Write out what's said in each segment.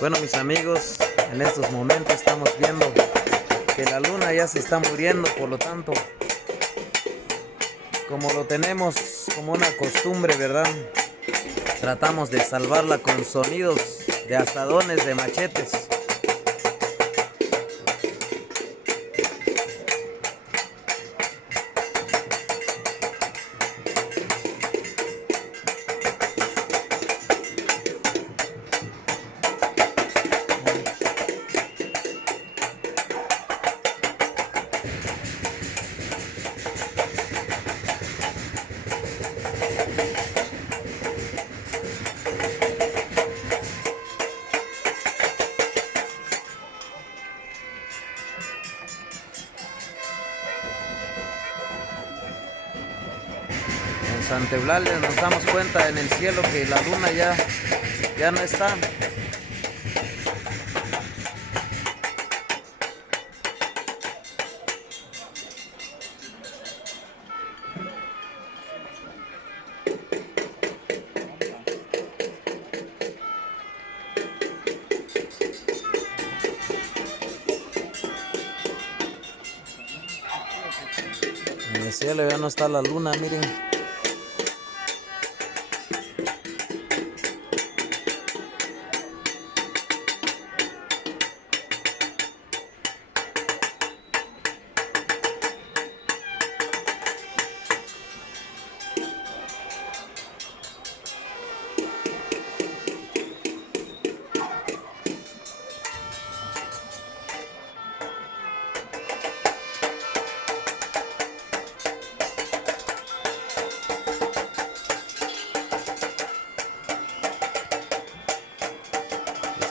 Bueno, mis amigos, en estos momentos estamos viendo que la luna ya se está muriendo, por lo tanto, como lo tenemos como una costumbre, ¿verdad? Tratamos de salvarla con sonidos de asadones, de machetes. En Santa Eulalia nos damos cuenta en el cielo que la luna ya no está. En el cielo ya no está la luna, miren.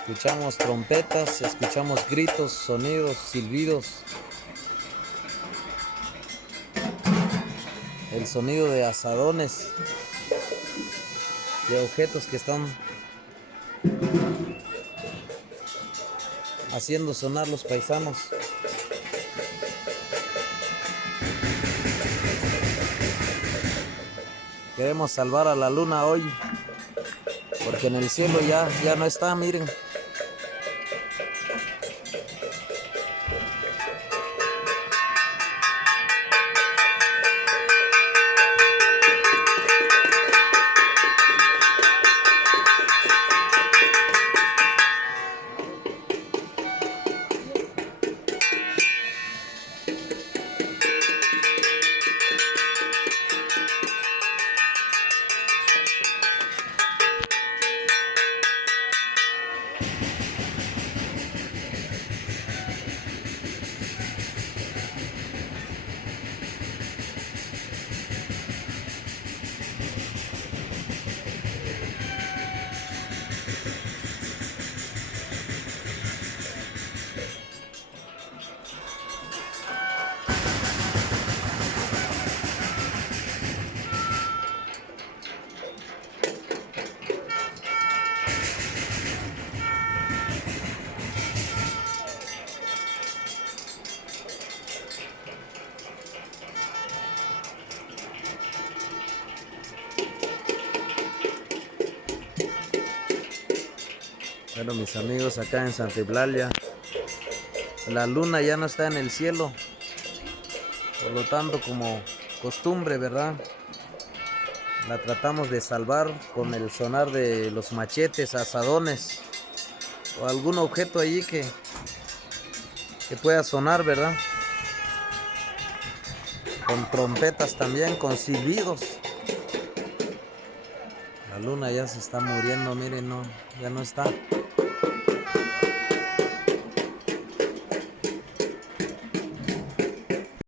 Escuchamos trompetas, escuchamos gritos, sonidos, silbidos. El sonido de asadones, de objetos que están haciendo sonar los paisanos. Queremos salvar a la luna hoy, porque en el cielo ya no está, miren. Bueno, mis amigos, acá en Santa Eulalia, la luna ya no está en el cielo. Por lo tanto, como costumbre, ¿verdad? La tratamos de salvar con el sonar de los machetes, asadones o algún objeto allí que pueda sonar, ¿verdad? Con trompetas también, con silbidos. La luna ya se está muriendo, miren, no, ya no está.